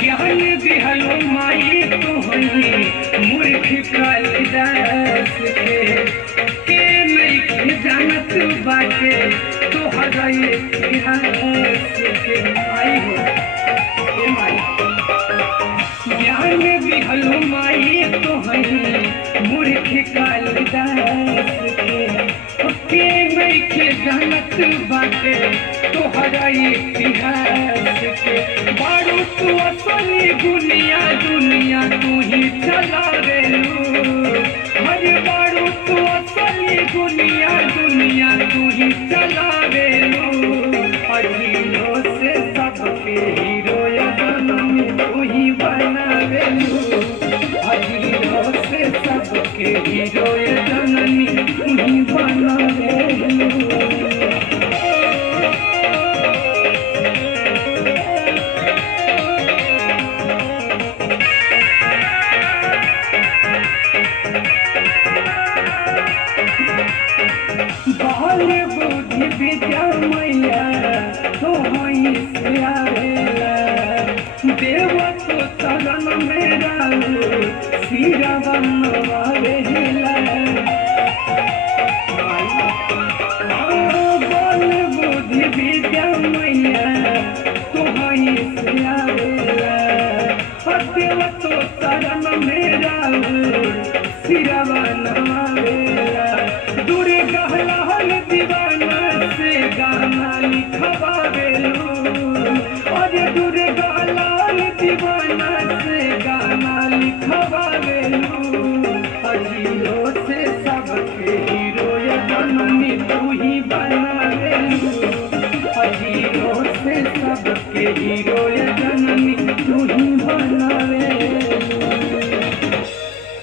ज्ञान दिहलो माई तोहनी मूर्ख कालिदास के नहीं जानत बाटे तोहरा इतिहास के आई हो ए माई। ज्ञान दिहलो माई तोहनी मूर्ख कालिदास के नहीं जानत बाटे तोहरा इतिहास के। बारू तू असली दुनिया दुनिया तू ही चला रेलू, हरे बारू तू असली दुनिया दुनिया तू ही चला रेलू। हीरो से सबके हीरो जनमी तू ही बना रेलू, हीरो से सबके हीरो जनमी तू ही बना रेलू। बाल बुद्धि विद्या मैया तो देव तो शरण मेरा सिरा बनवावेला। बाल बुद्धि विद्या मैया तो देव तो शरण मेरा सिरा बनवावेला। दुर्गा लाल दीवाना से गाना लिखवावेलू, और दुर्गा लाल दीवाना से गाना लिखवावेलू। हीरो से सबके हीरो जननी तू ही बनावेलू, हीरो से सबके हीरो